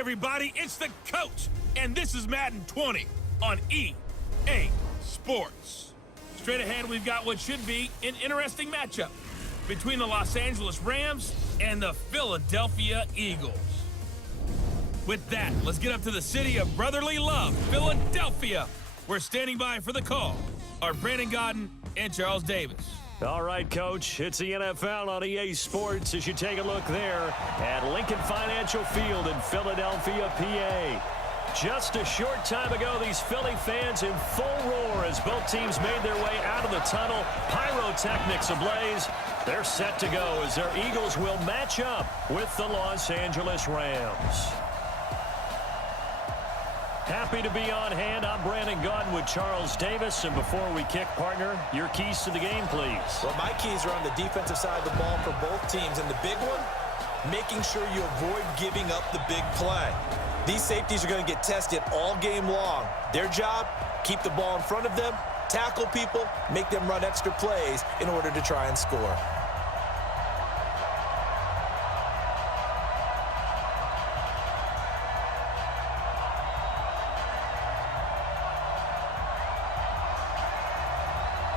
everybody, it's the coach, and this is Madden 20 on EA Sports. Straight ahead, we've got what should be an interesting matchup between the Los Angeles Rams and the Philadelphia Eagles. With that, let's get up to the city of brotherly love, Philadelphia. We're standing by for the call are Brandon Gaudin and Charles Davis. All right, Coach, it's the NFL on EA Sports as you take a look there at Lincoln Financial Field in Philadelphia, PA. Just a short time ago, these Philly fans in full roar as both teams made their way out of the tunnel. Pyrotechnics ablaze. They're set to go as their Eagles will match up with the Los Angeles Rams. Happy to be on hand. I'm Brandon Gaudin with Charles Davis. And before we kick, partner, your keys to the game, please. Well, my keys are on the defensive side of the ball for both teams. And the big one, making sure you avoid giving up the big play. These safeties are going to get tested all game long. Their job, keep the ball in front of them, tackle people, make them run extra plays in order to try and score.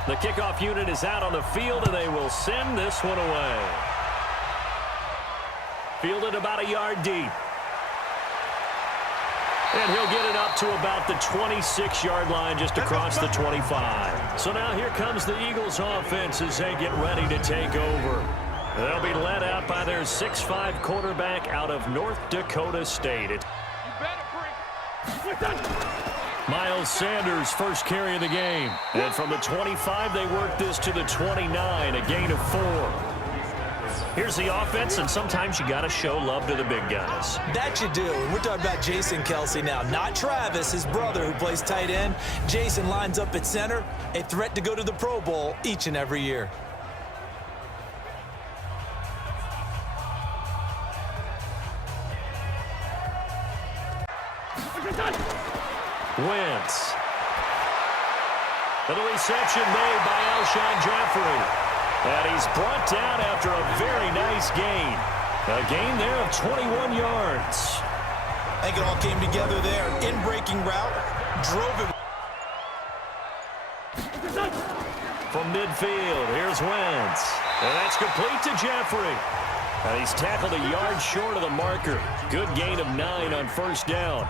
The kickoff unit is out on the field, and they will send this one away. Fielded about a yard deep. And he'll get it up to about the 26-yard line just across the 25. So now here comes the Eagles offense as they get ready to take over. They'll be led out by their 6'5 quarterback out of North Dakota State. Miles Sanders first carry of the game. And from the 25, they work this to the 29, a gain of 4. Here's the offense, and sometimes you got to show love to the big guys. That you do. And we're talking about Jason Kelce now, not Travis, his brother, who plays tight end. Jason lines up at center, a threat to go to the Pro Bowl each and every year. Wentz. And the reception made by Alshon Jeffrey. And he's brought down after a very nice gain. A gain there of 21 yards. I think it all came together there. In-breaking route, drove it. From midfield, here's Wentz. And that's complete to Jeffrey. And he's tackled a yard short of the marker. Good gain of 9 on first down.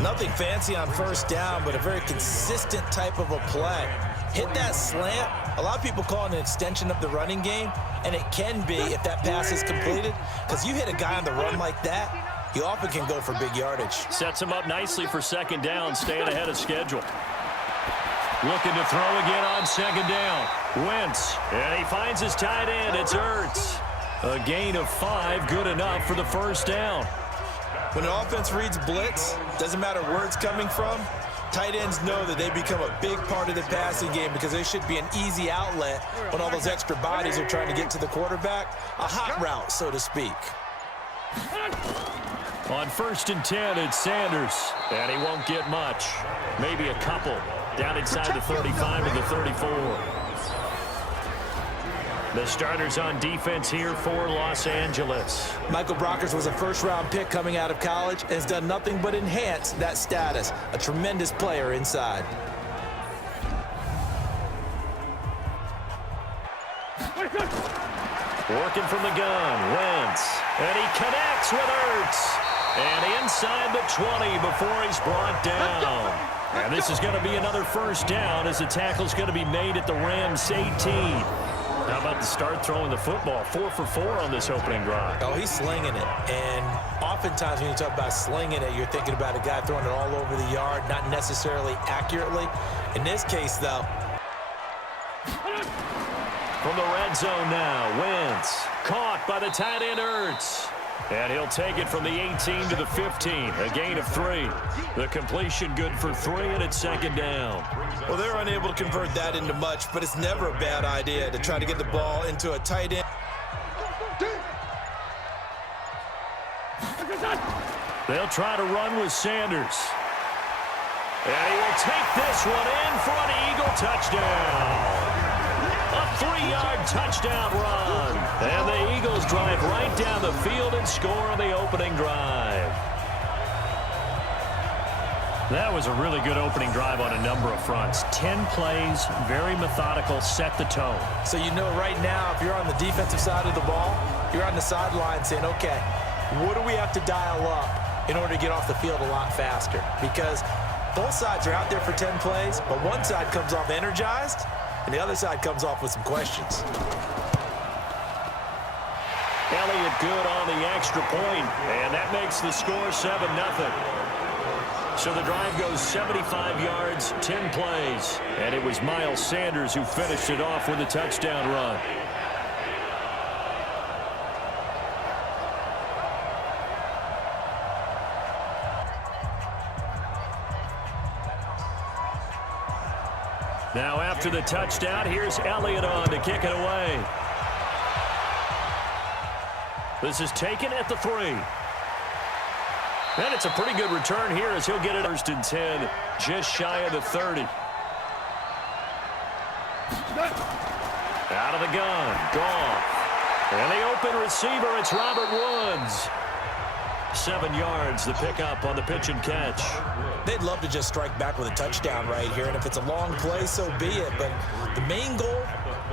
Nothing fancy on first down, but a very consistent type of a play. Hit that slant. A lot of people call it an extension of the running game, and it can be if that pass is completed, because you hit a guy on the run like that, he often can go for big yardage. Sets him up nicely for second down, staying ahead of schedule. Looking to throw again on second down. Wentz, and he finds his tight end. It's Ertz. A gain of 5, good enough for the first down. When an offense reads blitz, doesn't matter where it's coming from, tight ends know that they become a big part of the passing game because they should be an easy outlet when all those extra bodies are trying to get to the quarterback. A hot route, so to speak. On 1st and 10, it's Sanders, and he won't get much. Maybe a couple. Down inside the 35 to the 34. The starters on defense here for Los Angeles. Michael Brockers was a first-round pick coming out of college and has done nothing but enhance that status. A tremendous player inside. Working from the gun, Wentz. And he connects with Ertz. And inside the 20 before he's brought down. And this is going to be another first down as the tackle's going to be made at the Rams 18. How about the start throwing the football? 4 for 4 on this opening drive. Oh, he's slinging it. And oftentimes when you talk about slinging it, you're thinking about a guy throwing it all over the yard, not necessarily accurately. In this case, though. From the red zone now, Wentz. Caught by the tight end Ertz. And he'll take it from the 18 to the 15. A gain of 3. The completion good for 3, and it's second down. Well, they're unable to convert that into much, but it's never a bad idea to try to get the ball into a tight end. They'll try to run with Sanders. And he will take this one in for an Eagle touchdown. A 3-yard touchdown run. And the Eagles drive right down the field and score on the opening drive. That was a really good opening drive on a number of fronts. 10 plays, very methodical, set the tone. So you know right now, if you're on the defensive side of the ball, you're on the sideline saying, okay, what do we have to dial up in order to get off the field a lot faster? Because both sides are out there for 10 plays, but one side comes off energized, and the other side comes off with some questions. Elliott good on the extra point, and that makes the score 7-0. So the drive goes 75 yards, 10 plays, and it was Miles Sanders who finished it off with a touchdown run. Now after the touchdown, here's Elliott on to kick it away. This is taken at the 3. And it's a pretty good return here as he'll get it 1st and 10, just shy of the 30. Out of the gun, Goff. And the open receiver, it's Robert Woods. 7 yards, the pickup on the pitch and catch. They'd love to just strike back with a touchdown right here, and if it's a long play, so be it. But the main goal,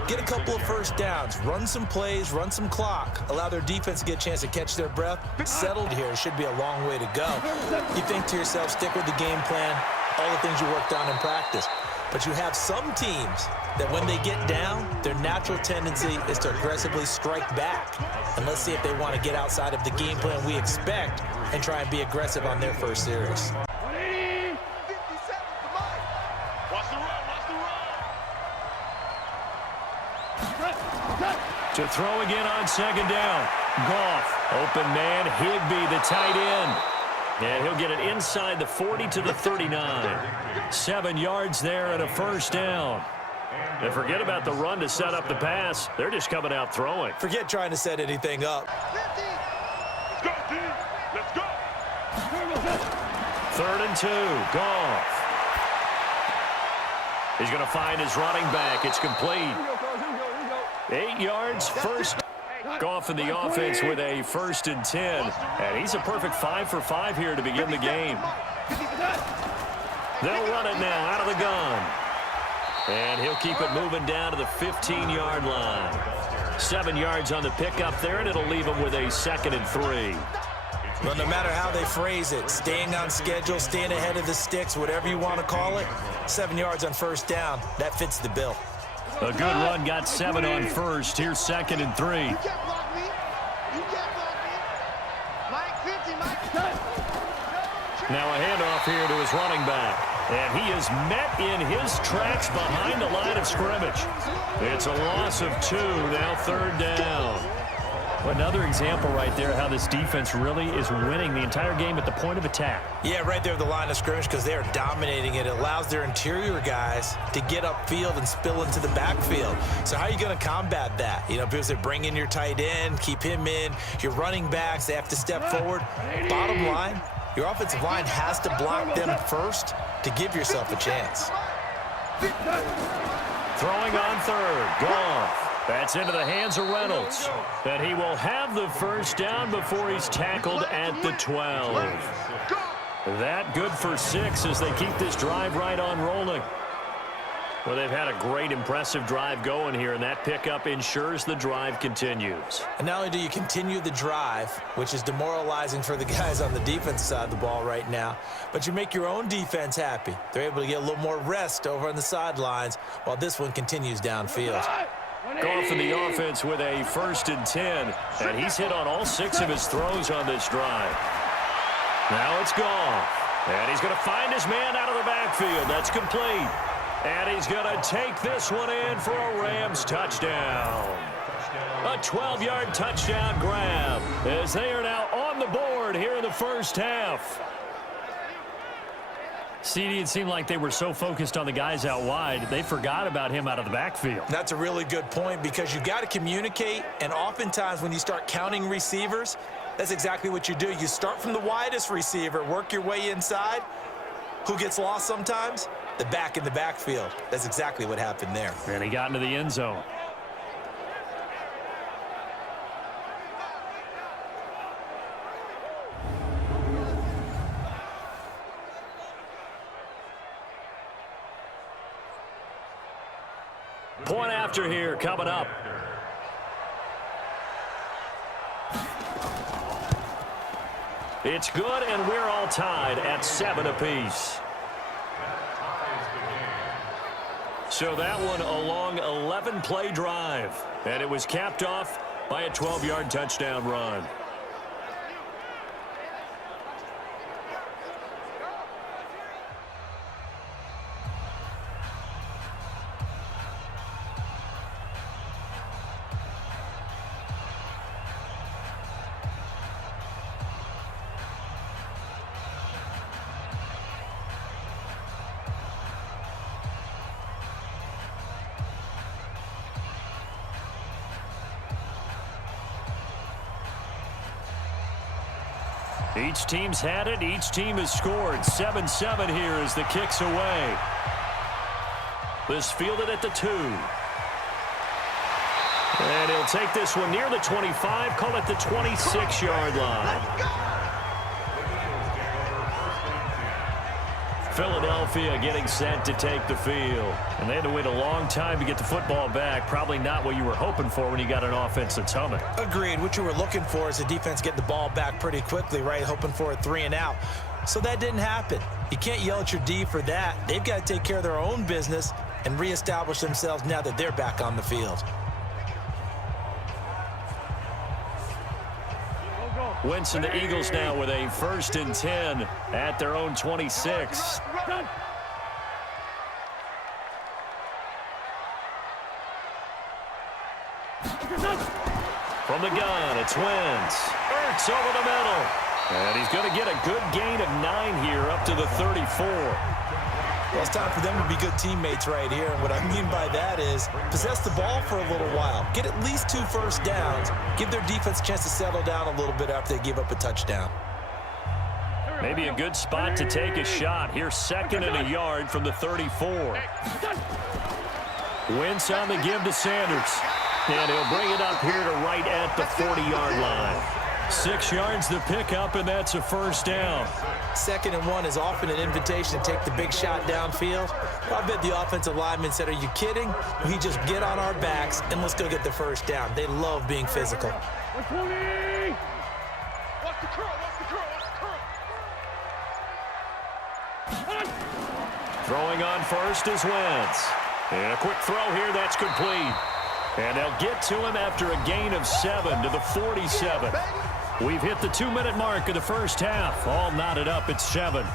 get a couple of first downs, run some plays, run some clock, allow their defense to get a chance to catch their breath. Settled here should be a long way to go. You think to yourself, stick with the game plan, all the things you worked on in practice. But you have some teams that when they get down, their natural tendency is to aggressively strike back. And let's see if they want to get outside of the game plan we expect and try and be aggressive on their first series. To throw again on 2nd down. Goff, open man, Higbee, the tight end. And he'll get it inside the 40 to the 39. 7 yards there and a first down. And forget about the run to set up the pass. They're just coming out throwing. Forget trying to set anything up. Let's go, team. Let's go. 3rd and 2, Goff. He's going to find his running back. It's complete. 8 yards, first. Goff in the offense with a 1st and 10. And he's a perfect 5 for 5 here to begin the game. They'll run it now out of the gun. And he'll keep it moving down to the 15-yard line. 7 yards on the pickup there, and it'll leave him with a 2nd and 3. Well, no matter how they phrase it, staying on schedule, staying ahead of the sticks, whatever you want to call it, 7 yards on first down, that fits the bill. A good run, got 7 on first. Here's 2nd and 3. You can't block me. You can't block me. Mike 50, Mike. Now a handoff here to his running back. And he is met in his tracks behind the line of scrimmage. It's a loss of 2, now 3rd down. Another example right there how this defense really is winning the entire game at the point of attack. Yeah, right there at the line of scrimmage because they are dominating it. It allows their interior guys to get upfield and spill into the backfield. So how are you going to combat that? You know, because they bring in your tight end, keep him in. Your running backs, they have to step forward. Bottom line, your offensive line has to block them first to give yourself a chance. Throwing on 3rd, Goff. That's into the hands of Reynolds. And he will have the first down before he's tackled at the 12. That good for 6 as they keep this drive right on rolling. Well, they've had a great, impressive drive going here, and that pickup ensures the drive continues. And not only do you continue the drive, which is demoralizing for the guys on the defense side of the ball right now, but you make your own defense happy. They're able to get a little more rest over on the sidelines while this one continues downfield. Goff in the offense with a 1st and 10, and he's hit on all 6 of his throws on this drive. Now it's Goff, and he's going to find his man out of the backfield. That's complete. And he's going to take this one in for a Rams touchdown. A 12-yard touchdown grab as they are now on the board here in the first half. CD, it seemed like they were so focused on the guys out wide, they forgot about him out of the backfield. That's a really good point because you got to communicate, and oftentimes when you start counting receivers, that's exactly what you do. You start from the widest receiver, work your way inside. Who gets lost sometimes? The back in the backfield. That's exactly what happened there. And he got into the end zone. Point after here coming up. It's good, and we're all tied at 7 apiece. So that one a long 11-play drive, and it was capped off by a 12-yard touchdown run. Each team's had it. Each team has scored. 7-7 here as the kick's away. This fielded at the 2. And he'll take this one near the 25, call it the 26-yard line. Philadelphia getting set to take the field. And they had to wait a long time to get the football back. Probably not what you were hoping for when you got an offense that's humming. Agreed. What you were looking for is the defense getting the ball back pretty quickly, right? Hoping for a 3 and out. So that didn't happen. You can't yell at your D for that. They've got to take care of their own business and reestablish themselves now that they're back on the field. Wentz and the Eagles now with a 1st and 10 at their own 26. From the gun, it's Wentz. Ertz over the middle. And he's going to get a good gain of 9 here up to the 34. Well, it's time for them to be good teammates right here. And what I mean by that is possess the ball for a little while. Get at least 2 first downs. Give their defense a chance to settle down a little bit after they give up a touchdown. Maybe a good spot to take a shot. Here's 2nd and a yard from the 34. Wentz on the give to Sanders. And he'll bring it up here to right at the 40-yard line. 6 yards the pickup, and that's a 1st down. 2nd and 1 is often an invitation to take the big shot downfield. I bet the offensive lineman said, are you kidding? We just get on our backs and let's go get the 1st down. They love being physical. Watch the curl, watch the curl, Throwing on first is Wentz. And a quick throw here, that's complete. And they'll get to him after a gain of 7 to the 47. We've hit the 2-minute mark of the first half. All knotted up at 7.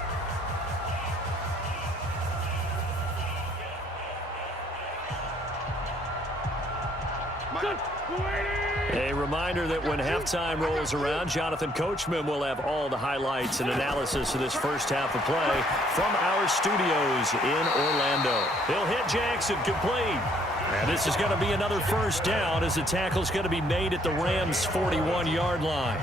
A reminder that when halftime rolls around, Jonathan Coachman will have all the highlights and analysis of this first half of play from our studios in Orlando. He'll hit Jackson complete. And this is going to be another 1st down as the tackle's going to be made at the Rams' 41-yard line.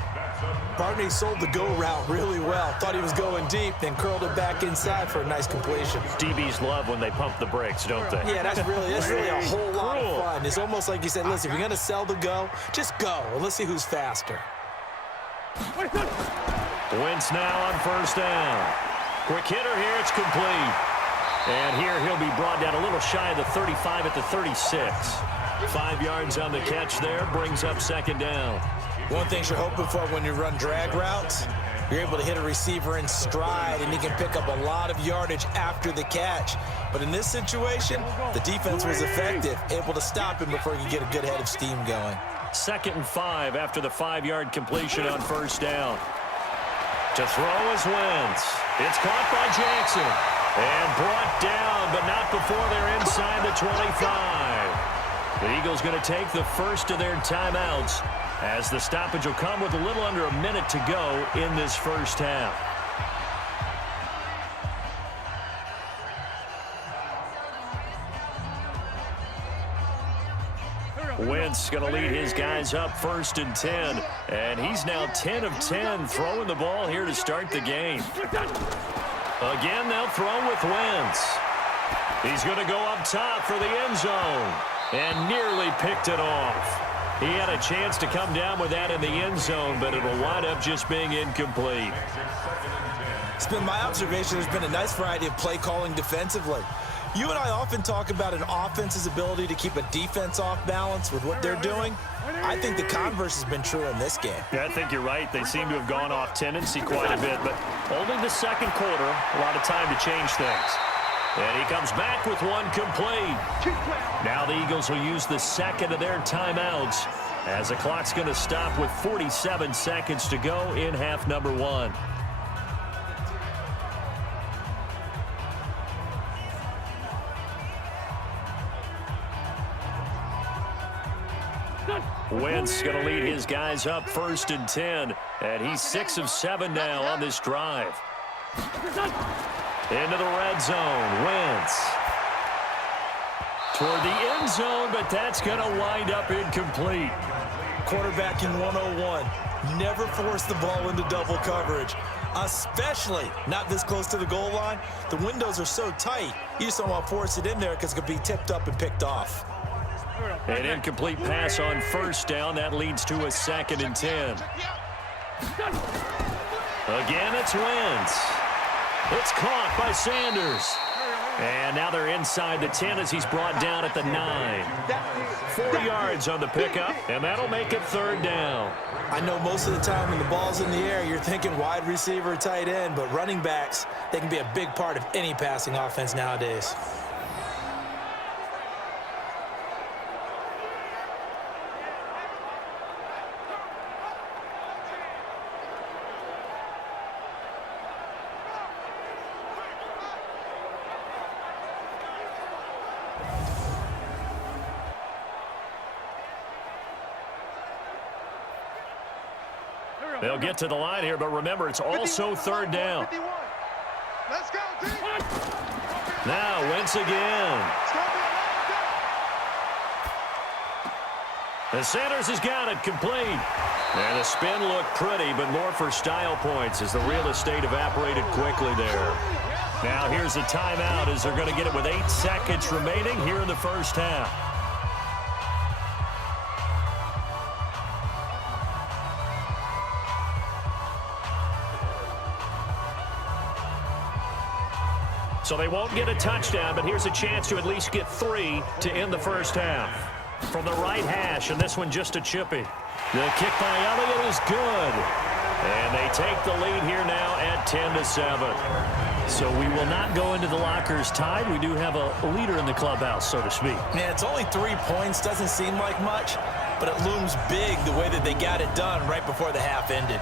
Barney sold the go route really well. Thought he was going deep, then curled it back inside for a nice completion. DBs love when they pump the brakes, don't they? Yeah, that's really a whole lot of fun. It's almost like you said, listen, if you're going to sell the go, just go, and let's see who's faster. Wentz now on 1st down. Quick hitter here, it's complete. And here he'll be brought down a little shy of the 35 at the 36. 5 yards on the catch there, brings up 2nd down. One thing you're hoping for when you run drag routes, you're able to hit a receiver in stride, and he can pick up a lot of yardage after the catch. But in this situation, the defense was effective, able to stop him before he could get a good head of steam going. 2nd and 5 after the 5-yard completion on 1st down. To throw is Wentz. It's caught by Jackson. And brought down, but not before they're inside the 25. The Eagles going to take the first of their timeouts as the stoppage will come with a little under a minute to go in this first half. Wentz going to lead his guys up 1st and 10. And he's now 10 of 10 throwing the ball here to start the game. Again, they'll throw with Wentz. He's going to go up top for the end zone and nearly picked it off. He had a chance to come down with that in the end zone, but it'll wind up just being incomplete. It's been my observation there's been a nice variety of play calling defensively. You and I often talk about an offense's ability to keep a defense off balance with what they're doing. I think the converse has been true in this game. Yeah, I think you're right. They seem to have gone off tendency quite a bit, but only the second quarter, a lot of time to change things. And he comes back with one complete. Now the Eagles will use the second of their timeouts as the clock's going to stop with 47 seconds to go in half number one. Wentz going to lead his guys up 1st and 10, and he's 6 of 7 now on this drive. Into the red zone, Wentz. Toward the end zone, but that's going to wind up incomplete. Quarterbacking 101. Never force the ball into double coverage, especially not this close to the goal line. The windows are so tight, you just don't want to force it in there because it could be tipped up and picked off. An incomplete pass on 1st down. That leads to a 2nd and 10. Again, it's Wentz. It's caught by Sanders. And now they're inside the 10 as he's brought down at the 9. 4 yards on the pickup, and that'll make it 3rd down. I know most of the time when the ball's in the air, you're thinking wide receiver, tight end, but running backs, they can be a big part of any passing offense nowadays. They'll get to the line here, but remember, it's also 3rd down. Let's go, team. Now, Wentz again. And Sanders has got it complete. And the spin looked pretty, but more for style points as the real estate evaporated quickly there. Now here's a timeout as they're going to get it with 8 seconds remaining here in the first half. So they won't get a touchdown, but here's a chance to at least get 3 to end the first half. From the right hash, and this one just a chippy. The kick by Elliott is good. And they take the lead here now at 10-7. So we will not go into the lockers tied. We do have a leader in the clubhouse, so to speak. Yeah, it's only 3 points. Doesn't seem like much, but it looms big the way that they got it done right before the half ended.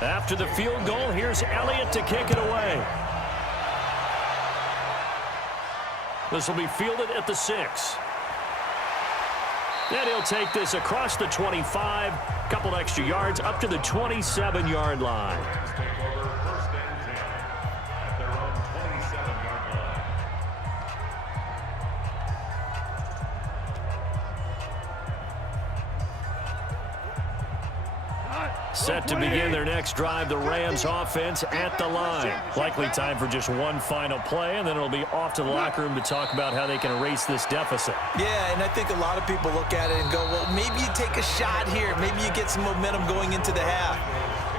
After the field goal, here's Elliott to kick it away. This will be fielded at the 6. And he'll take this across the 25, couple extra yards up to the 27-yard line. Set to begin their next drive, the Rams offense at the line. Likely time for just one final play, and then it'll be off to the locker room to talk about how they can erase this deficit. Yeah, and I think a lot of people look at it and go, well, maybe you take a shot here. Maybe you get some momentum going into the half.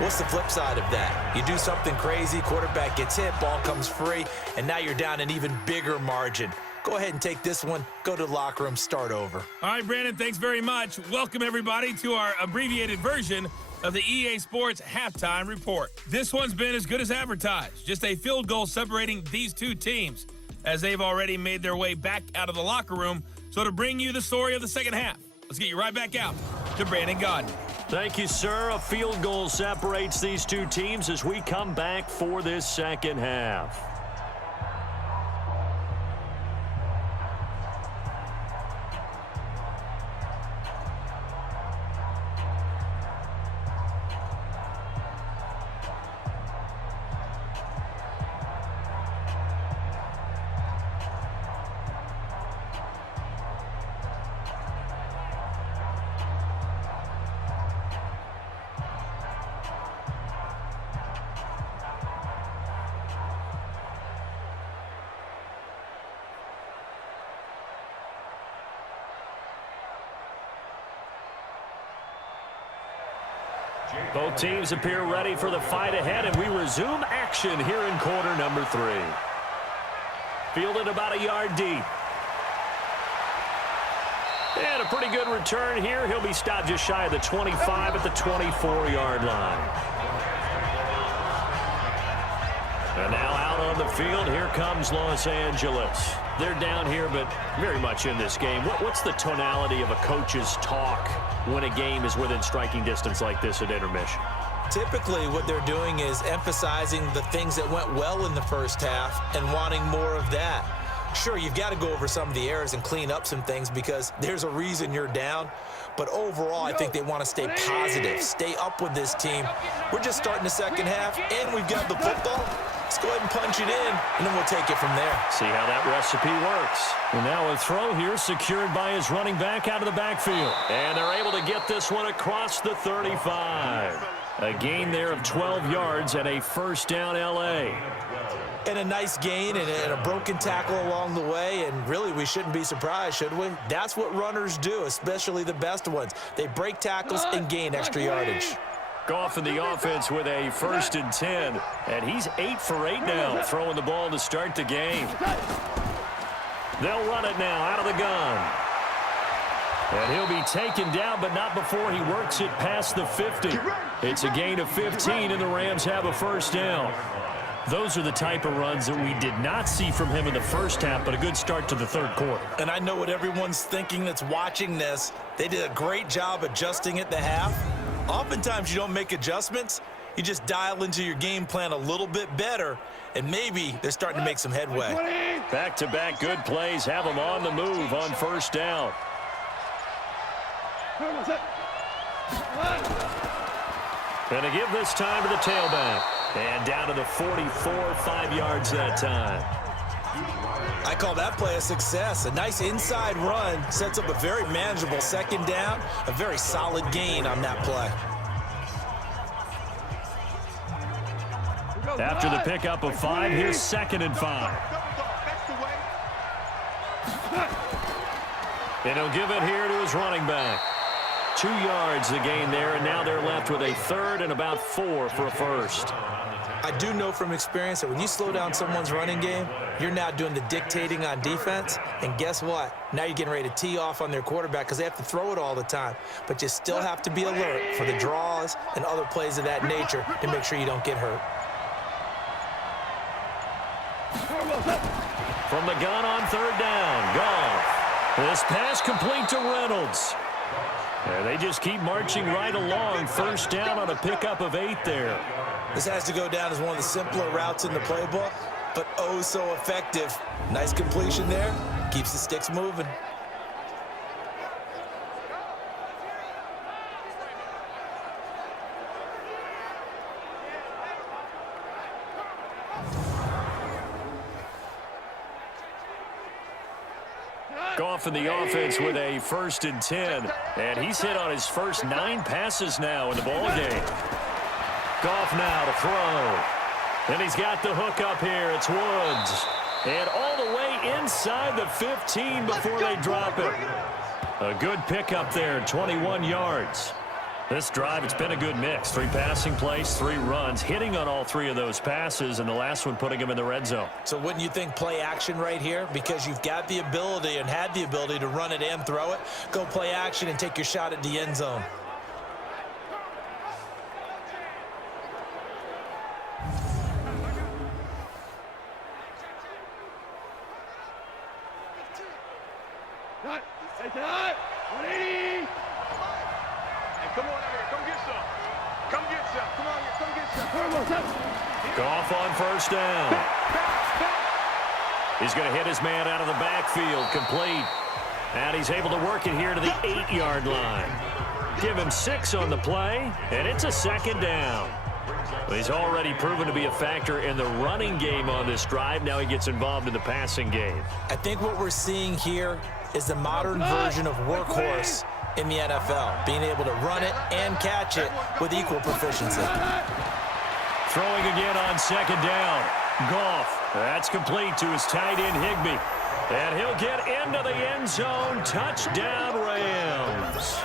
What's the flip side of that? You do something crazy, quarterback gets hit, ball comes free, and now you're down an even bigger margin. Go ahead and take this one, go to the locker room, start over. All right, Brandon, thanks very much. Welcome, everybody, to our abbreviated version of the EA Sports Halftime Report. This one's been as good as advertised. Just a field goal separating these two teams as they've already made their way back out of the locker room. So to bring you the story of the second half, let's get you right back out to Brandon Gaudin. Thank you, sir. A field goal separates these two teams as we come back for this second half. Both teams appear ready for the fight ahead, and we resume action here in quarter number 3. Fielded about a yard deep. And a pretty good return here. He'll be stopped just shy of the 25 at the 24-yard line. And now out on the field, here comes Los Angeles. They're down here, but very much in this game. What's the tonality of a coach's talk when a game is within striking distance like this at intermission? Typically, what they're doing is emphasizing the things that went well in the first half and wanting more of that. Sure, you've got to go over some of the errors and clean up some things because there's a reason you're down. But overall, I think they want to stay positive, stay up with this team. We're just starting the second half, and we've got the football. Let's go ahead and punch it in, and then we'll take it from there. See how that recipe works. And now a throw here secured by his running back out of the backfield. And they're able to get this one across the 35. A gain there of 12 yards and a first down L.A. And a nice gain and a broken tackle along the way, and really we shouldn't be surprised, should we? That's what runners do, especially the best ones. They break tackles and gain extra yardage. Goff in the offense with a 1st and 10, and he's 8 for 8 now, throwing the ball to start the game. They'll run it now out of the gun. And he'll be taken down, but not before he works it past the 50. It's a gain of 15, and the Rams have a first down. Those are the type of runs that we did not see from him in the first half, but a good start to the third quarter. And I know what everyone's thinking that's watching this. They did a great job adjusting at the half. Oftentimes you don't make adjustments. You just dial into your game plan a little bit better, and maybe they're starting to make some headway. Back-to-back good plays have them on the move on first down. And to give this time to the tailback. And down to the 44, 5 yards that time. I call that play a success. A nice inside run sets up a very manageable second down. A very solid gain on that play. After the pickup of 5, here's 2nd and 5. And he'll give it here to his running back. 2 yards the gain there, and now they're left with a 3rd and about 4 for a first. I do know from experience that when you slow down someone's running game, you're now doing the dictating on defense. And guess what? Now you're getting ready to tee off on their quarterback because they have to throw it all the time. But you still have to be alert for the draws and other plays of that nature to make sure you don't get hurt. From the gun on 3rd down, Goff. This pass complete to Reynolds. And they just keep marching right along. First down on a pickup of 8 there. This has to go down as one of the simpler routes in the playbook, but oh so effective. Nice completion there. Keeps the sticks moving. Goff in the offense with a 1st and 10. And he's hit on his first 9 passes now in the ball game. Goff now to throw. And he's got the hook up here. It's Woods. And all the way inside the 15 before they drop it. A good pickup there, 21 yards. This drive, it's been a good mix. 3 passing plays, 3 runs, hitting on all 3 of those passes, and the last one putting him in the red zone. So wouldn't you think play action right here? Because you've got the ability and had the ability to run it and throw it. Go play action and take your shot at the end zone. Goff on 1st down. He's going to hit his man out of the backfield, complete. And he's able to work it here to the 8-yard line. Give him 6 on the play, and it's a 2nd down. He's already proven to be a factor in the running game on this drive. Now he gets involved in the passing game. I think what we're seeing here is the modern version of workhorse in the NFL, being able to run it and catch it with equal proficiency. Throwing again on 2nd down. Goff. That's complete to his tight end, Higbee. And he'll get into the end zone. Touchdown, Rams.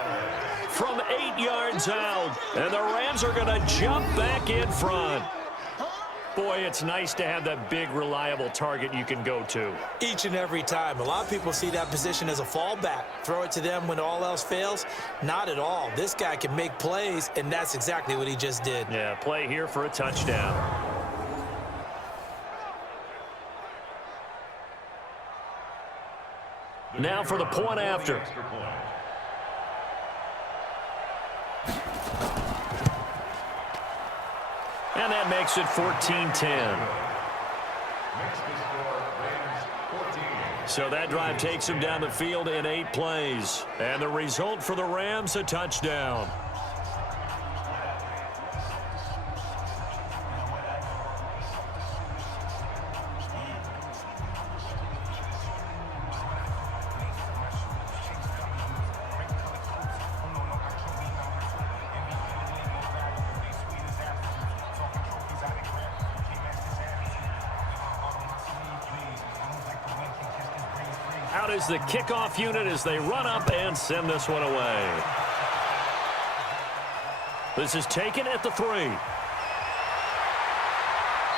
From 8 yards out. And the Rams are going to jump back in front. Boy, it's nice to have that big, reliable target you can go to. Each and every time. A lot of people see that position as a fallback. Throw it to them when all else fails. Not at all. This guy can make plays, and that's exactly what he just did. Yeah, play here for a touchdown. Now for the point after. And that makes it 14-10. So that drive takes him down the field in 8 plays. And the result for the Rams, a touchdown. Out is the kickoff unit as they run up and send this one away. This is taken at the 3.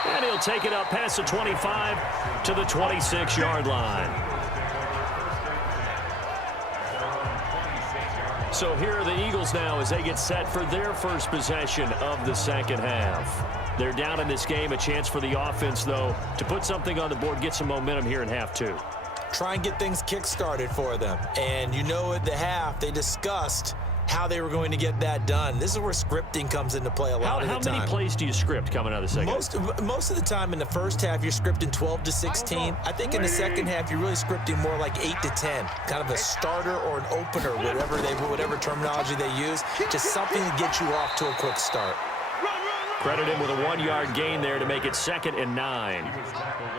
And he'll take it up past the 25 to the 26-yard line. So here are the Eagles now as they get set for their first possession of the second half. They're down in this game. A chance for the offense, though, to put something on the board, get some momentum here in half 2. Try and get things kick-started for them. And you know at the half, they discussed how they were going to get that done. This is where scripting comes into play a lot of the time. How many plays do you script coming out of the second half? Most of the time in the first half, you're scripting 12 to 16. I think in the second half, you're really scripting more like 8 to 10. Kind of a starter or an opener, whatever terminology they use. Just something to get you off to a quick start. Credit him with a 1-yard gain there to make it 2nd and 9.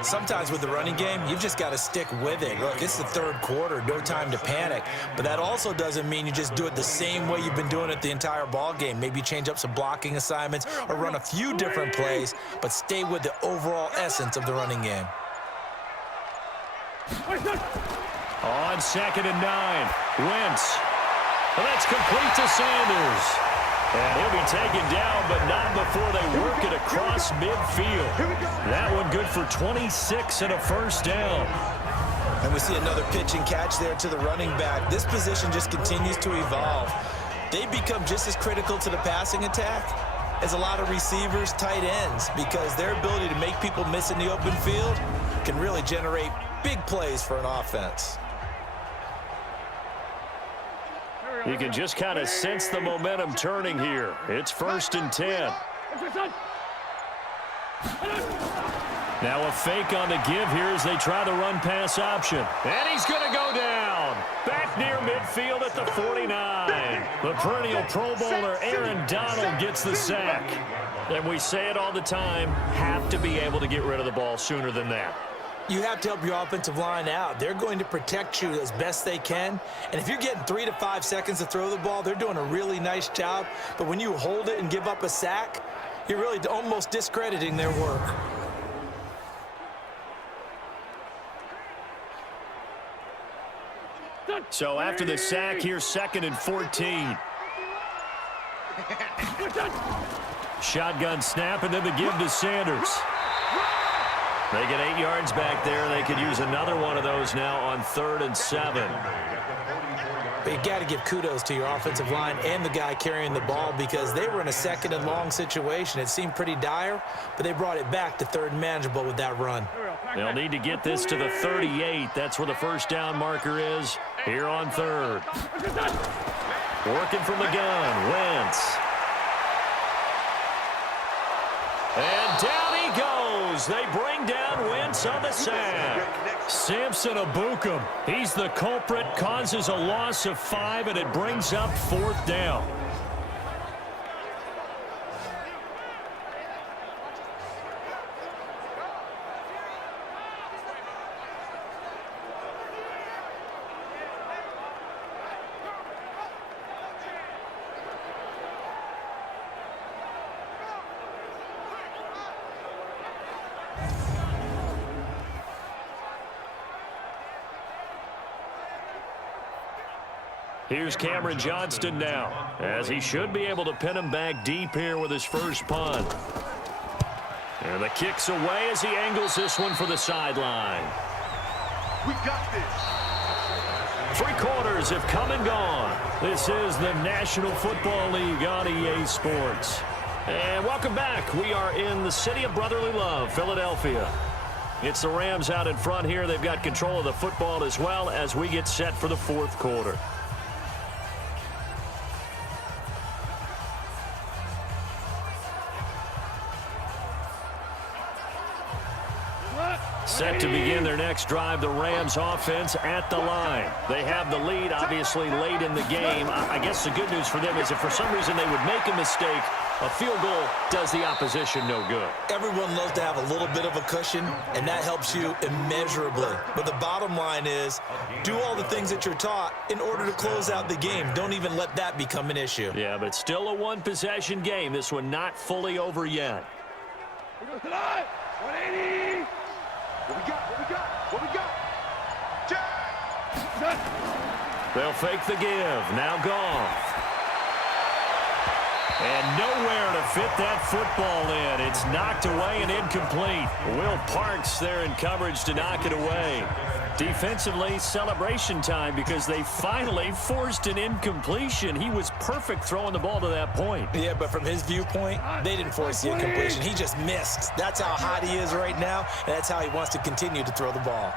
Sometimes with the running game, you've just got to stick with it. Look, it's the third quarter, no time to panic. But that also doesn't mean you just do it the same way you've been doing it the entire ball game. Maybe change up some blocking assignments or run a few different plays, but stay with the overall essence of the running game. On 2nd and 9, Wentz. Well, that's complete to Sanders. And he'll be taken down, but not before they work it across midfield. That one good for 26 and a first down. And we see another pitch and catch there to the running back. This position just continues to evolve. They become just as critical to the passing attack as a lot of receivers, tight ends, because their ability to make people miss in the open field can really generate big plays for an offense. You can just kind of sense the momentum turning here. It's 1st and 10. Now a fake on the give here as they try the run-pass option. And he's going to go down. Back near midfield at the 49. The perennial Pro Bowler Aaron Donald gets the sack. And we say it all the time, have to be able to get rid of the ball sooner than that. You have to help your offensive line out. They're going to protect you as best they can. And if you're getting 3 to 5 seconds to throw the ball, they're doing a really nice job. But when you hold it and give up a sack, you're really almost discrediting their work. So after the sack, here's 2nd and 14. Shotgun snap and then the give to Sanders. They get 8 yards back there. They could use another one of those now on 3rd and 7. But you got to give kudos to your offensive line and the guy carrying the ball because they were in a 2nd and long situation. It seemed pretty dire, but they brought it back to 3rd and manageable with that run. They'll need to get this to the 38. That's where the first down marker is here on 3rd. Working from the gun, Wentz. And down he goes. They bring down Wentz on the sack. Samson Ebukam, he's the culprit, causes a loss of 5, and it brings up 4th down. Here's Cameron Johnston now, as he should be able to pin him back deep here with his first punt. And the kick's away as he angles this one for the sideline. We got this. 3 quarters have come and gone. This is the National Football League on EA Sports. And welcome back. We are in the city of brotherly love, Philadelphia. It's the Rams out in front here. They've got control of the football as well as we get set for the 4th quarter. Set to begin their next drive, the Rams offense at the line. They have the lead, obviously, late in the game. I guess the good news for them is if for some reason they would make a mistake, a field goal does the opposition no good. Everyone loves to have a little bit of a cushion, and that helps you immeasurably. But the bottom line is, do all the things that you're taught in order to close out the game. Don't even let that become an issue. Yeah, but still a one-possession game. This one not fully over yet. 180. What we got? What we got? What we got? They'll fake the give. Now Goff. And nowhere to fit that football in. It's knocked away and incomplete. Will Parks there in coverage to knock it away. Defensively, celebration time because they finally forced an incompletion. He was perfect throwing the ball to that point. Yeah, but from his viewpoint, they didn't force the incompletion. He just missed. That's how hot he is right now, and that's how he wants to continue to throw the ball.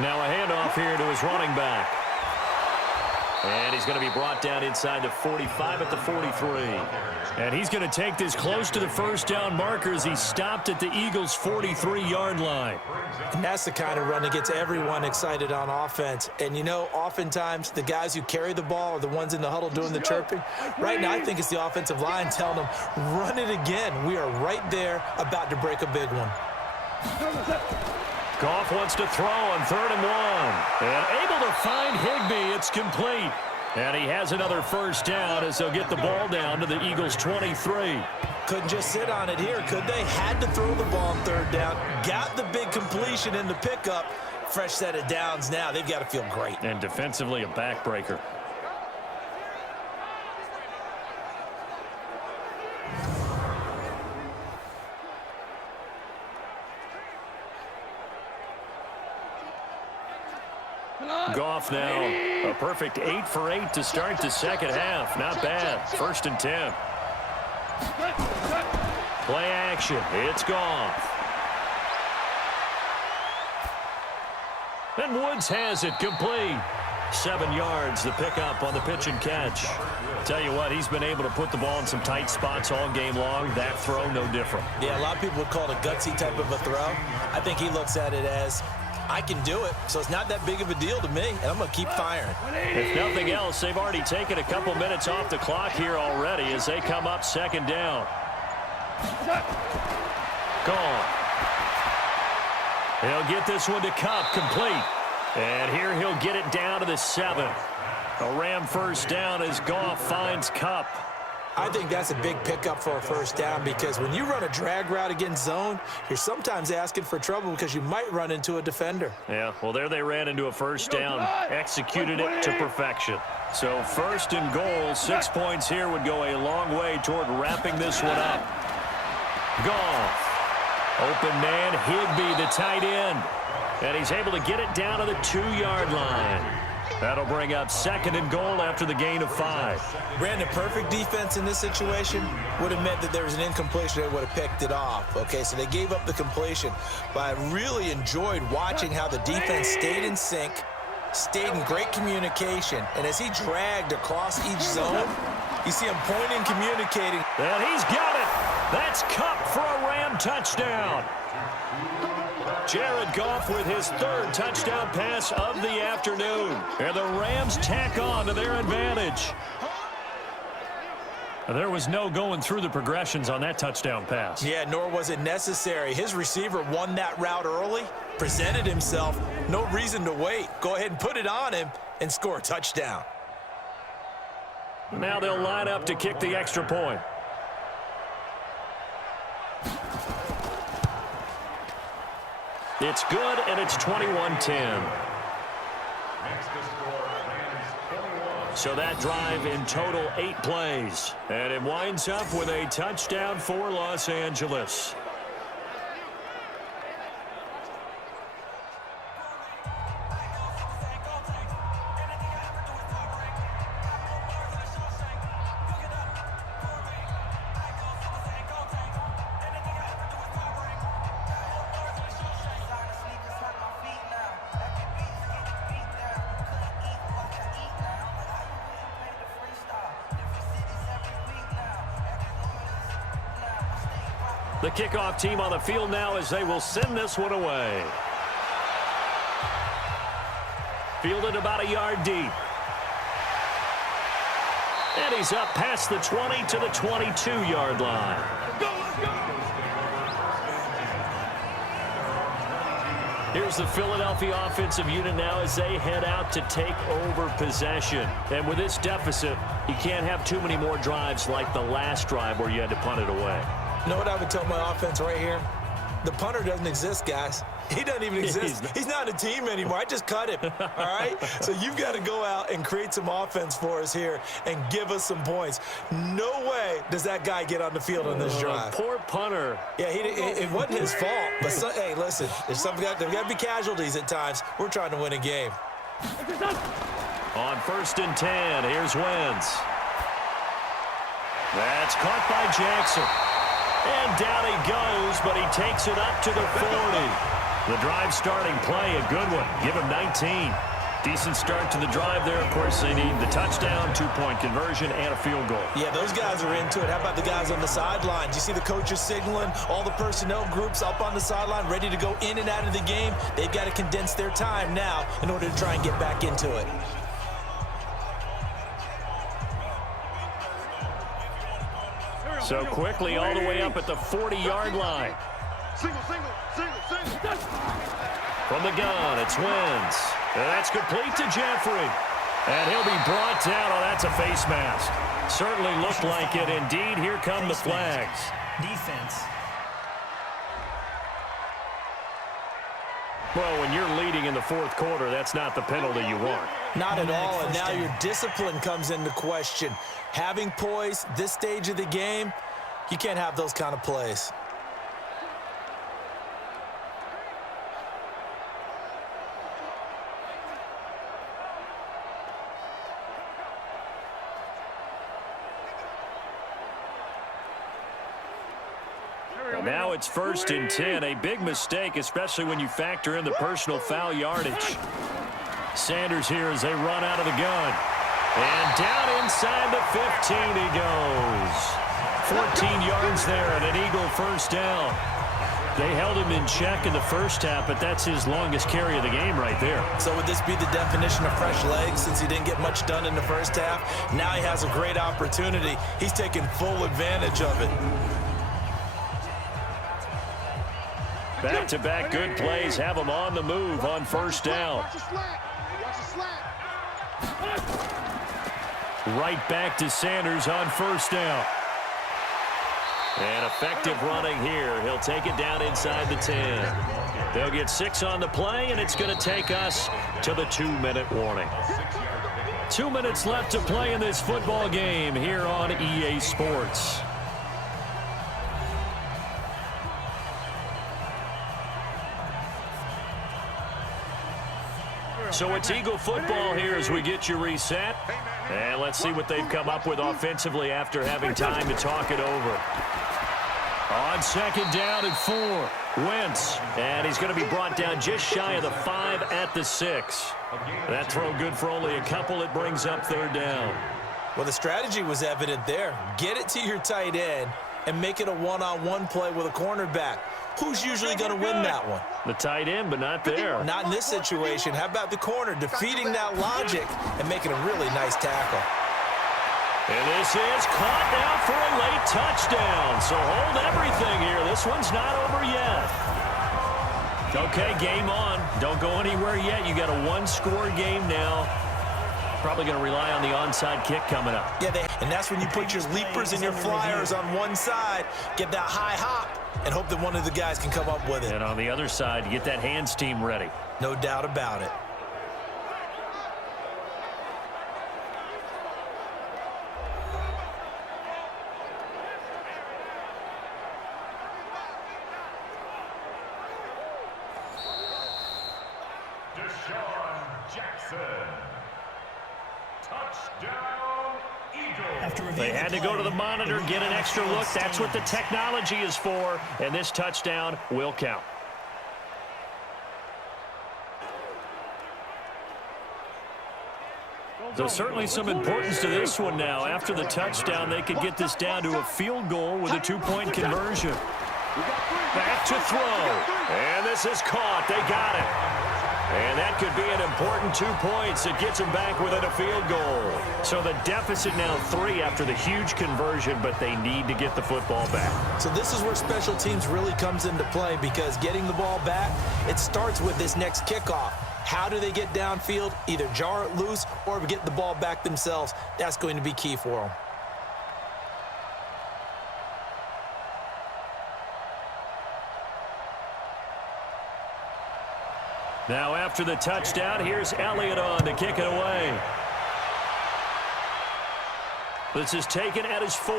Now a handoff here to his running back. And he's going to be brought down inside the 45 at the 43. And he's going to take this close to the first down marker as he stopped at the Eagles' 43-yard line. And that's the kind of run that gets everyone excited on offense. And, you know, oftentimes the guys who carry the ball are the ones in the huddle doing the chirping. Right now, I think it's the offensive line telling them, run it again. We are right there about to break a big one. Goff wants to throw on 3rd and 1. And able to find Higbee. It's complete. And he has another first down as they'll get the ball down to the Eagles' 23. Couldn't just sit on it here, could they? Had to throw the ball on 3rd down. Got the big completion in the pickup. Fresh set of downs now. They've got to feel great. And defensively, a backbreaker. Goff now, a perfect 8 for 8 to start the second half. Not bad. 1st and 10. Play action. It's Goff. And Woods has it complete. 7 yards, the pickup on the pitch and catch. Tell you what, he's been able to put the ball in some tight spots all game long. That throw, no different. Yeah, a lot of people would call it a gutsy type of a throw. I think he looks at it as, I can do it, so it's not that big of a deal to me, and I'm going to keep firing. If nothing else, they've already taken a couple minutes off the clock here already as they come up 2nd down. Gone. He'll get this one to Kupp, complete. And here he'll get it down to the 7. A Ram first down as Goff finds Kupp. I think that's a big pickup for a first down because when you run a drag route against zone, you're sometimes asking for trouble because you might run into a defender. Yeah, well, there they ran into a first down, executed it to perfection. So 1st and goal, 6 points here would go a long way toward wrapping this one up. Goff. Open man, Higbee, the tight end. And he's able to get it down to the 2-yard line. That'll bring up 2nd and goal after the gain of 5. Brandon, perfect defense in this situation would have meant that there was an incompletion. They would have picked it off. Okay, so they gave up the completion. But I really enjoyed watching how the defense stayed in sync, stayed in great communication. And as he dragged across each zone, you see him pointing, communicating. And he's got it. That's Kupp for a Ram touchdown. Jared Goff with his 3rd touchdown pass of the afternoon. And the Rams tack on to their advantage. There was no going through the progressions on that touchdown pass. Yeah, nor was it necessary. His receiver won that route early, presented himself. No reason to wait. Go ahead and put it on him and score a touchdown. Now they'll line up to kick the extra point. It's good, and it's 21-10. So that drive in total 8 plays. And it winds up with a touchdown for Los Angeles. The kickoff team on the field now as they will send this one away. Fielded about a yard deep. And he's up past the 20 to the 22-yard line. Here's the Philadelphia offensive unit now as they head out to take over possession. And with this deficit, you can't have too many more drives like the last drive where you had to punt it away. You know what I would tell my offense right here? The punter doesn't exist, guys. He doesn't even exist. He's not a team anymore. I just cut him, all right? So you've got to go out and create some offense for us here and give us some points. No way does that guy get on the field on this drive. Poor punter. Yeah, it wasn't his fault. But, hey, listen, there's got to be casualties at times. We're trying to win a game. On 1st and 10, here's Wentz. That's caught by Jackson. And down he goes, but he takes it up to the 40. The drive starting play, a good one. Give him 19. Decent start to the drive there. Of course, they need the touchdown, 2-point conversion, and a field goal. Yeah, those guys are into it. How about the guys on the sidelines? You see the coaches signaling, all the personnel groups up on the sideline, ready to go in and out of the game. They've got to condense their time now in order to try and get back into it. So quickly all the way up at the 40-yard line. Single. From the gun, it's Wentz. And that's complete to Jeffrey. And he'll be brought down. Oh, that's a face mask. Certainly looked like it. Indeed, here come the flags. Defense. Well, when you're leading in the 4th quarter, that's not the penalty you want. Not at all, and now your discipline comes into question. Having poise this stage of the game, you can't have those kind of plays. Now it's 1st and 10. A big mistake, especially when you factor in the personal foul yardage. Sanders here as they run out of the gun. And down inside the 15 he goes. 14 yards there and an Eagle first down. They held him in check in the first half, but that's his longest carry of the game right there. So would this be the definition of fresh legs since he didn't get much done in the first half? Now he has a great opportunity. He's taking full advantage of it. Back-to-back good plays have him on the move on first down. Right back to Sanders on first down. And effective running here. He'll take it down inside the 10. They'll get 6 on the play, and it's going to take us to the 2-minute warning. 2 minutes left to play in this football game here on EA Sports. So it's Eagle football here as we get you reset. And let's see what they've come up with offensively after having time to talk it over. On 2nd down and 4, Wentz. And he's going to be brought down just shy of the 5 at the 6. That throw good for only a couple. It brings up 3rd down. Well, the strategy was evident there. Get it to your tight end and make it a one-on-one play with a cornerback. Who's usually going to win that one? The tight end, but not there. Not in this situation. How about the corner defeating that logic and making a really nice tackle? And this is caught now for a late touchdown. So hold everything here. This one's not over yet. Okay, game on. Don't go anywhere yet. You got a 1-score game now. Probably going to rely on the onside kick coming up. Yeah, and that's when you put your leapers and your flyers on one side, get that high hop, and hope that one of the guys can come up with it. And on the other side, you get that hands team ready. No doubt about it. They had to go to the monitor, get an extra look. That's what the technology is for, and this touchdown will count. So certainly some importance to this one now. After the touchdown, they could get this down to a field goal with a two-point conversion. Back to throw, and this is caught. They got it. And that could be an important 2 points. It gets them back within a field goal. So the deficit now 3 after the huge conversion, but they need to get the football back. So this is where special teams really comes into play, because getting the ball back, it starts with this next kickoff. How do they get downfield? Either jar it loose or get the ball back themselves. That's going to be key for them. Now after the touchdown, here's Elliott on to kick it away. This is taken at his 4.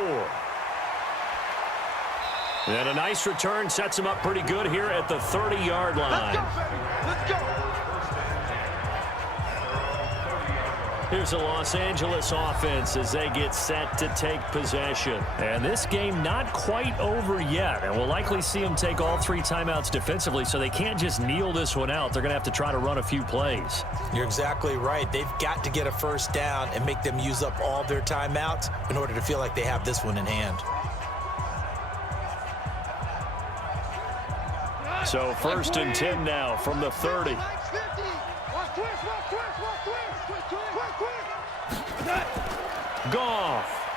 And a nice return sets him up pretty good here at the 30-yard line. Let's go, baby. Let's go. Here's the Los Angeles offense as they get set to take possession. And this game not quite over yet. And we'll likely see them take all 3 timeouts defensively, so they can't just kneel this one out. They're going to have to try to run a few plays. You're exactly right. They've got to get a first down and make them use up all their timeouts in order to feel like they have this one in hand. So first and 10 now from the 30. Goff.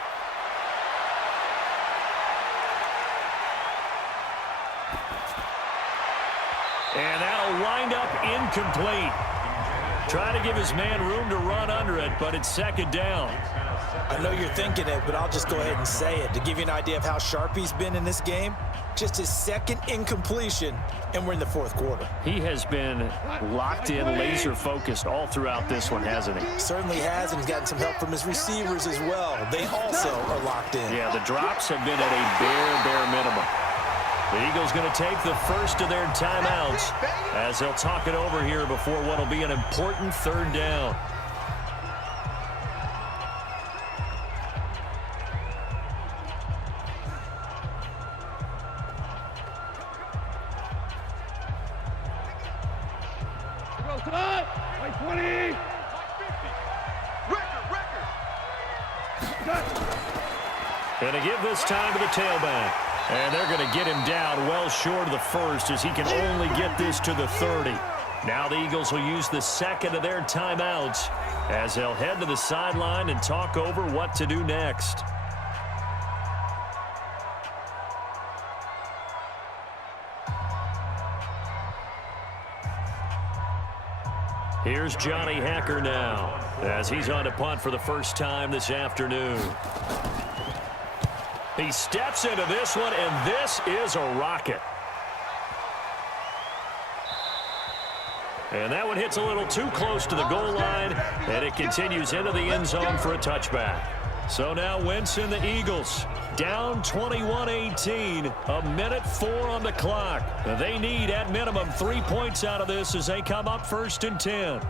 And that'll wind up incomplete. Trying to give his man room to run under it, but it's second down. I know you're thinking it, but I'll just go ahead and say it. To give you an idea of how sharp he's been in this game, just his second incompletion, and we're in the fourth quarter. He has been locked in, laser-focused all throughout this one, hasn't he? Certainly has, and he's gotten some help from his receivers as well. They also are locked in. Yeah, the drops have been at a bare minimum. The Eagles going to take the first of their timeouts as they'll talk it over here before what will be an important third down. Going to give this time to the tailback. And they're going to get him down well short of the first as he can only get this to the 30. Now the Eagles will use the second of their timeouts as they'll head to the sideline and talk over what to do next. Here's Johnny Hekker now as he's on to punt for the first time this afternoon. He steps into this one, and this is a rocket. And that one hits a little too close to the goal line, and it continues into the end zone for a touchback. So now Wentz and the Eagles down 21-18, a minute 4 on the clock. They need at minimum 3 points out of this as they come up first and 10.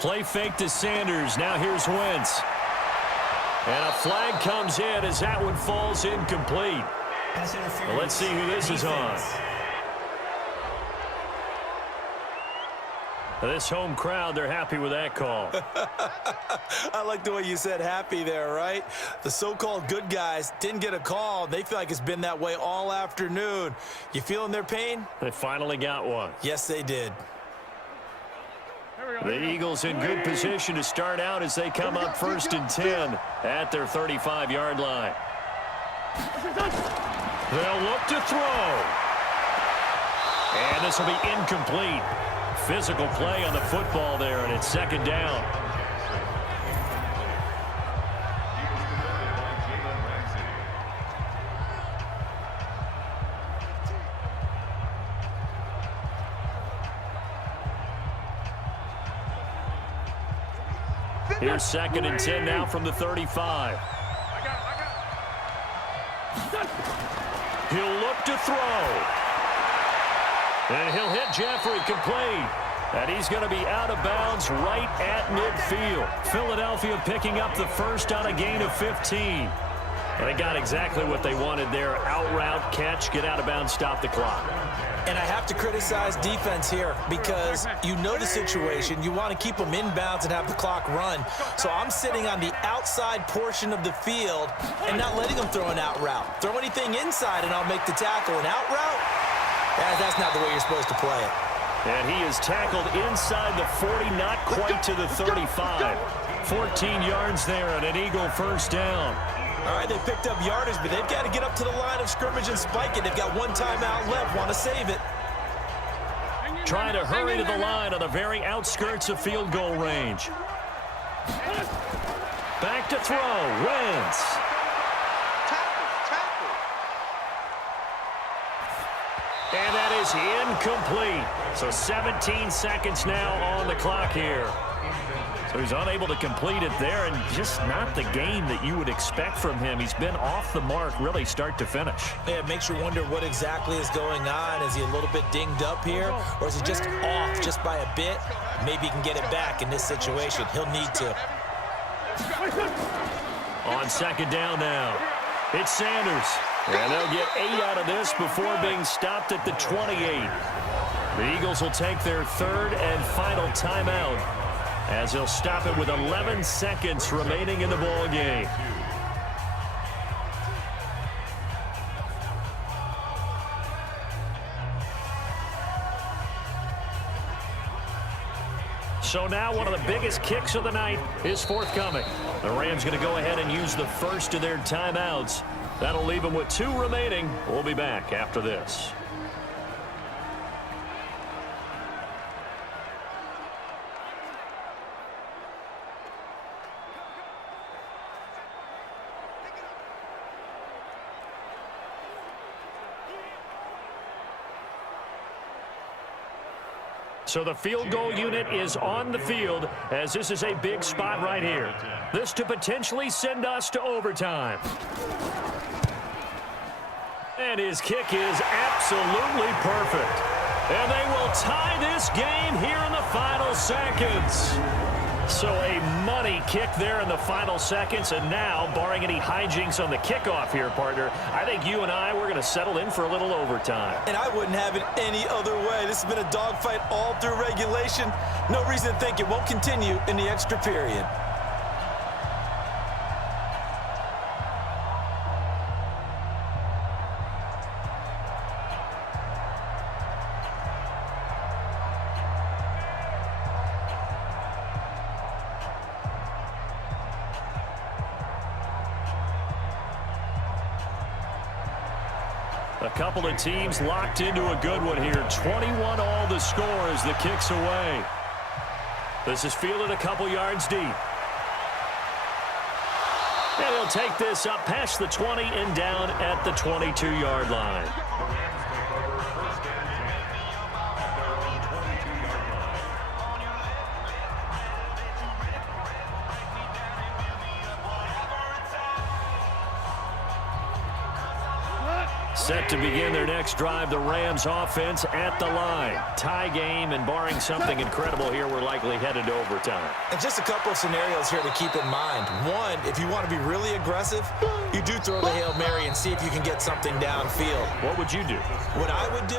Play fake to Sanders. Now here's Wentz. And a flag comes in as that one falls incomplete. Well, let's see who this is on. This home crowd, they're happy with that call. I like the way you said happy there, right? The so-called good guys didn't get a call. They feel like it's been that way all afternoon. You feeling their pain? They finally got one. Yes, they did. The Eagles in good position to start out as they come up first and 10 at their 35-yard line. They'll look to throw. And this will be incomplete. Physical play on the football there, and it's second down. Here's 2nd and 10 now from the 35. He'll look to throw. And he'll hit Jeffrey complete. And he's going to be out of bounds right at midfield. Philadelphia picking up the first on a gain of 15. And they got exactly what they wanted there. Out route, catch, get out of bounds, stop the clock. And I have to criticize defense here because you know the situation. You want to keep them inbounds and have the clock run. So I'm sitting on the outside portion of the field and not letting them throw an out route. Throw anything inside and I'll make the tackle. An out route? That's not the way you're supposed to play it. And he is tackled inside the 40, not quite to the 35. 14 yards there and an Eagle first down. All right, they picked up yardage, but they've got to get up to the line of scrimmage and spike it. They've got one timeout left, want to save it. Trying to hurry to the line on the very outskirts of field goal range. Back to throw, Wentz. And that is incomplete. So 17 seconds now on the clock here. So he's unable to complete it there, and just not the game that you would expect from him. He's been off the mark really start to finish. Yeah, it makes you wonder what exactly is going on. Is he a little bit dinged up here, or is he just off just by a bit? Maybe he can get it back in this situation. He'll need to. On 2nd down now, it's Sanders. And they'll get 8 out of this before being stopped at the 28. The Eagles will take their 3rd and final timeout, as he'll stop it with 11 seconds remaining in the ball game. So now one of the biggest kicks of the night is forthcoming. The Rams going to go ahead and use the first of their timeouts. That'll leave them with 2 remaining. We'll be back after this. So the field goal unit is on the field, as this is a big spot right here. This to potentially send us to overtime. And his kick is absolutely perfect. And they will tie this game here in the final seconds. So a money kick there in the final seconds, and now, barring any hijinks on the kickoff here, partner, I think you and I, we're going to settle in for a little overtime. And I wouldn't have it any other way. This has been a dogfight all through regulation. No reason to think it won't continue in the extra period. A couple of teams locked into a good one here. 21 all the score as the kick's away. This is fielded a couple yards deep. And he'll take this up past the 20 and down at the 22-yard line. Set to begin their next drive, the Rams offense at the line. Tie game, and barring something incredible here, we're likely headed to overtime. And just a couple of scenarios here to keep in mind. One, if you want to be really aggressive, you do throw the Hail Mary and see if you can get something downfield. What would you do? What I would do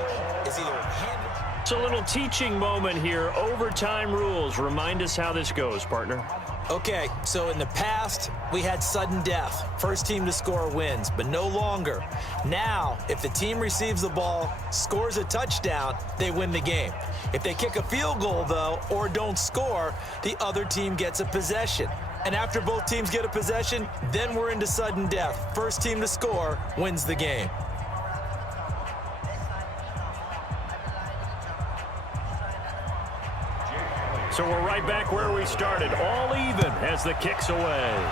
is either hand it. It's a little teaching moment here. Overtime rules. Remind us how this goes, partner. Okay, so in the past, we had sudden death. First team to score wins, but no longer. Now, if the team receives the ball, scores a touchdown, they win the game. If they kick a field goal, though, or don't score, the other team gets a possession. And after both teams get a possession, then we're into sudden death. First team to score wins the game. So we're right back where we started, all even as the kick's away.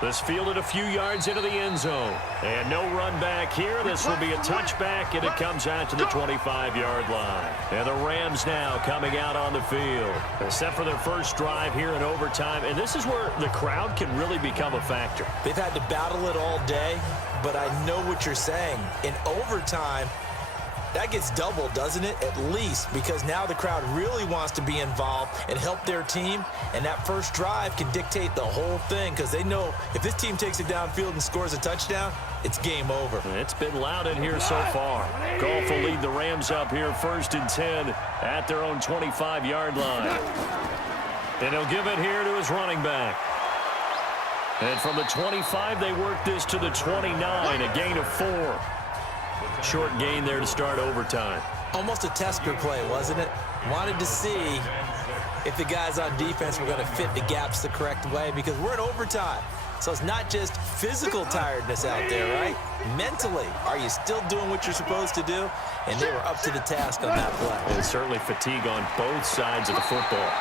This fielded a few yards into the end zone. And no run back here. This will be a touchback, and it comes out to the 25-yard line. And the Rams now coming out on the field. Set for their first drive here in overtime. And this is where the crowd can really become a factor. They've had to battle it all day, but I know what you're saying. In overtime, that gets doubled, doesn't it? At least, because now the crowd really wants to be involved and help their team, and that first drive can dictate the whole thing because they know if this team takes it downfield and scores a touchdown, it's game over. It's been loud in here so far. Goff will lead the Rams up here 1st and 10 at their own 25-yard line. And he'll give it here to his running back. And from the 25, they work this to the 29, a gain of 4. Short gain there to start overtime. Almost a tester play, wasn't it? Wanted to see if the guys on defense were going to fit the gaps the correct way because we're in overtime. So it's not just physical tiredness out there, right? Mentally, are you still doing what you're supposed to do? And they were up to the task on that play. And certainly fatigue on both sides of the football.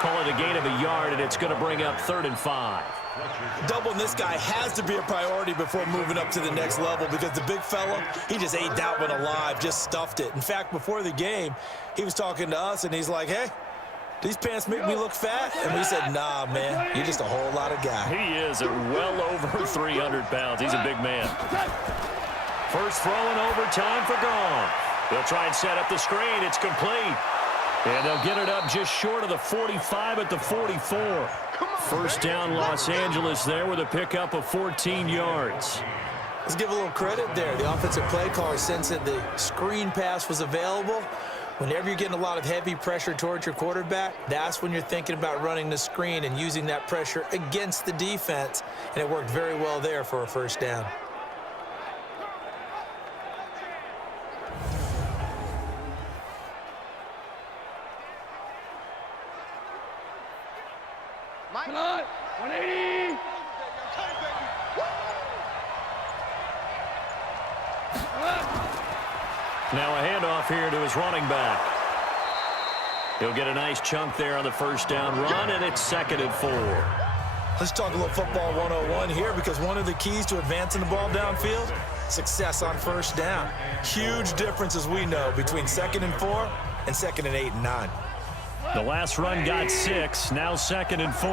Call it a gain of a yard, and it's going to bring up 3rd and 5. Doubling this guy has to be a priority before moving up to the next level because the big fella, he just ate that one alive, just stuffed it. In fact, before the game, he was talking to us, and he's like, hey, these pants make me look fat? And we said, nah, man, you're just a whole lot of guy. He is at well over 300 pounds. He's a big man. First throw in overtime for Goff. They'll try and set up the screen. It's complete. And they'll get it up just short of the 45 at the 44. First down, Los Angeles there with a pickup of 14 yards. Let's give a little credit there. The offensive play caller sensed that the screen pass was available. Whenever you're getting a lot of heavy pressure towards your quarterback, that's when you're thinking about running the screen and using that pressure against the defense. And it worked very well there for a first down. Come on, 180. Now a handoff here to his running back. He'll get a nice chunk there on the first down run, and it's 2nd and 4. Let's talk a little football 101 here because one of the keys to advancing the ball downfield, success on first down. Huge difference, as we know, between 2nd and 4 and 2nd and 8 and 9. The last run got 6, now 2nd and 4.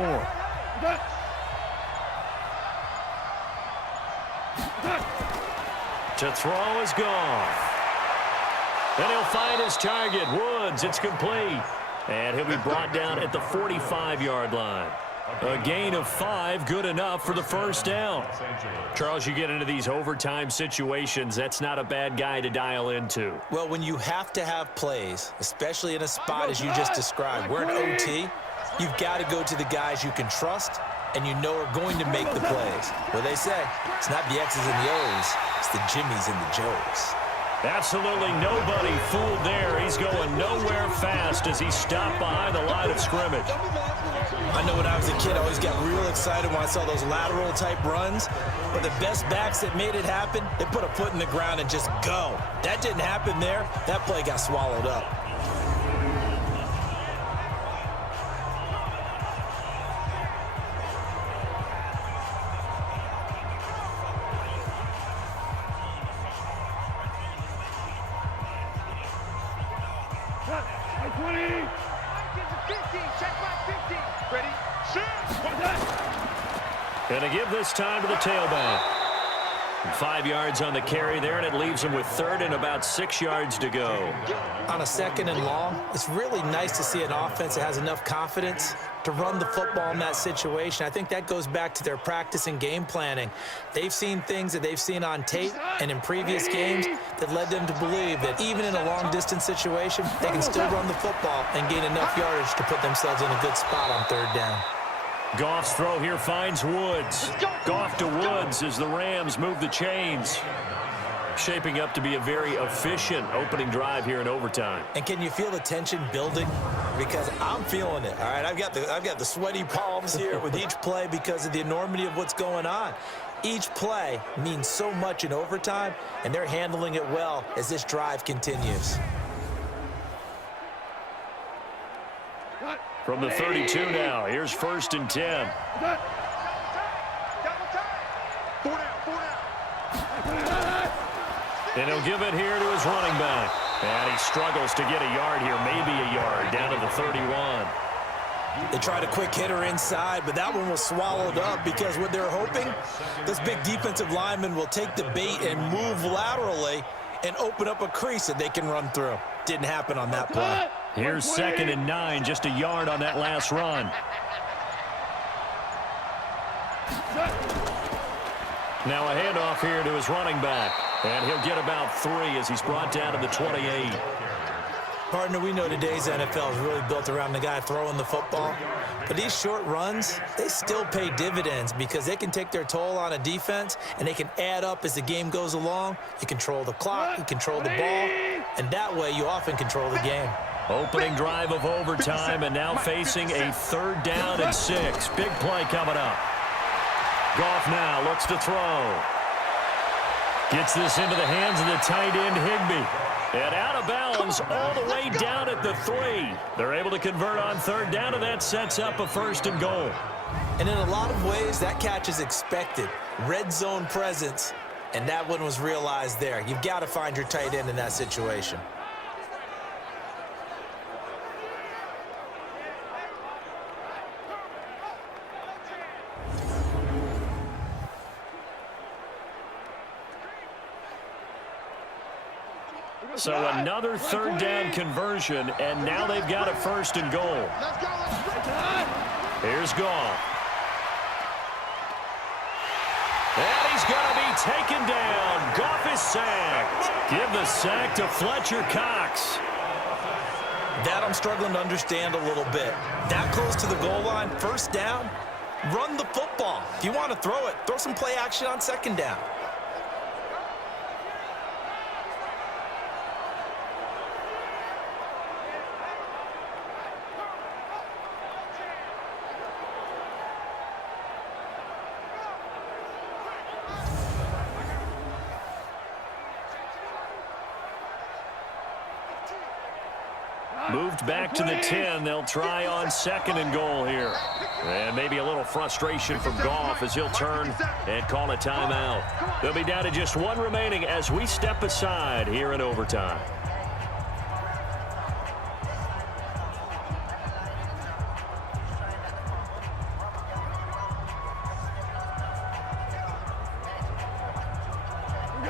To throw is Goff. Then he'll find his target, Woods. It's complete. And he'll be brought down at the 45-yard line. A gain of 5, good enough for the first down. Charles, you get into these overtime situations, that's not a bad guy to dial into. Well, when you have to have plays, especially in a spot as you just described, we're in OT, you've got to go to the guys you can trust and you know are going to make the plays. Well, they say it's not the X's and the O's, it's the Jimmys and the Joes. Absolutely nobody fooled there. He's going nowhere fast as he stopped behind the line of scrimmage. I know when I was a kid, I always got real excited when I saw those lateral-type runs. But the best backs that made it happen, they put a foot in the ground and just go. That didn't happen there. That play got swallowed up. Going to give this time to the tailback. 5 yards on the carry there, and it leaves him with 3rd and about 6 yards to go. On a 2nd and long, it's really nice to see an offense that has enough confidence to run the football in that situation. I think that goes back to their practice and game planning. They've seen things that they've seen on tape and in previous games that led them to believe that even in a long-distance situation, they can still run the football and gain enough yardage to put themselves in a good spot on 3rd down. Goff's throw here finds Woods. Goff to Woods as the Rams move the chains. Shaping up to be a very efficient opening drive here in overtime. And can you feel the tension building? Because I'm feeling it, all right? I've got the sweaty palms here with each play because of the enormity of what's going on. Each play means so much in overtime, and they're handling it well as this drive continues. From the 32 now, here's 1st and 10. And he'll give it here to his running back. And he struggles to get a yard here, maybe a yard, down to the 31. They tried a quick hitter inside, but that one was swallowed up because what they're hoping, this big defensive lineman will take the bait and move laterally and open up a crease that they can run through. Didn't happen on that play. Here's 2nd and 9, just a yard on that last run. Now a handoff here to his running back. And he'll get about 3 as he's brought down to the 28. Partner, we know today's NFL is really built around the guy throwing the football. But these short runs, they still pay dividends because they can take their toll on a defense and they can add up as the game goes along. You control the clock, you control the ball, and that way you often control the game. Opening drive of overtime and now facing a 3rd down and 6. Big play coming up. Goff now looks to throw. Gets this into the hands of the tight end, Higbee. And out of bounds all the way down at the 3. They're able to convert on 3rd down, and that sets up a 1st and goal. And in a lot of ways, that catch is expected. Red zone presence, and that one was realized there. You've got to find your tight end in that situation. So another 3rd down conversion, and now they've got a 1st and goal. Here's Goff. And he's going to be taken down. Goff is sacked. Give the sack to Fletcher Cox. That I'm struggling to understand a little bit. That close to the goal line, 1st down, run the football. If you want to throw it, throw some play action on 2nd down. Moved back to the 10. They'll try on 2nd and goal here. And maybe a little frustration from Goff as he'll turn and call a timeout. They'll be down to just 1 remaining as we step aside here in overtime.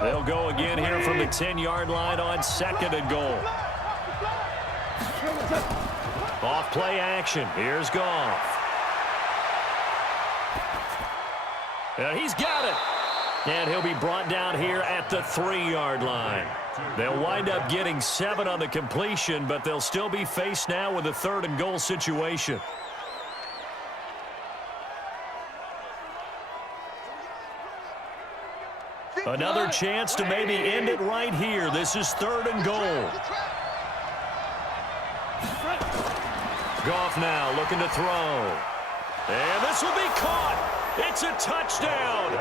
They'll go again here from the 10-yard line on 2nd and goal. Off play action. Here's Goff. And he's got it. And he'll be brought down here at the 3-yard line. They'll wind up getting 7 on the completion, but they'll still be faced now with a 3rd and goal situation. Another chance to maybe end it right here. This is 3rd and goal. Goff now looking to throw. And this will be caught. It's a touchdown.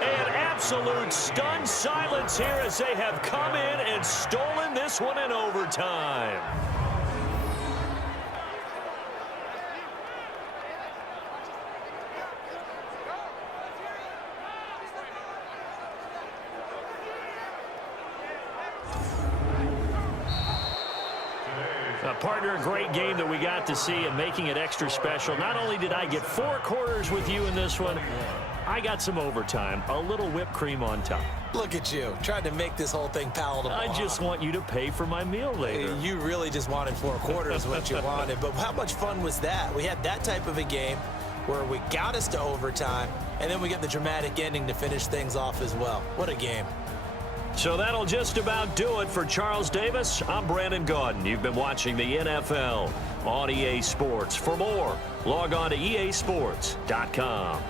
An absolute stunned silence here as they have come in and stolen this one in overtime. Partner, a great game that we got to see and making it extra special. Not only did I get 4 quarters with you in this one, I got some overtime, a little whipped cream on top. Look at you, trying to make this whole thing palatable. I just want you to pay for my meal later. You really just wanted 4 quarters what you wanted, but how much fun was that? We had that type of a game where we got us to overtime, and then we got the dramatic ending to finish things off as well. What a game. So that'll just about do it for Charles Davis. I'm Brandon Gaudin. You've been watching the NFL on EA Sports. For more, log on to easports.com.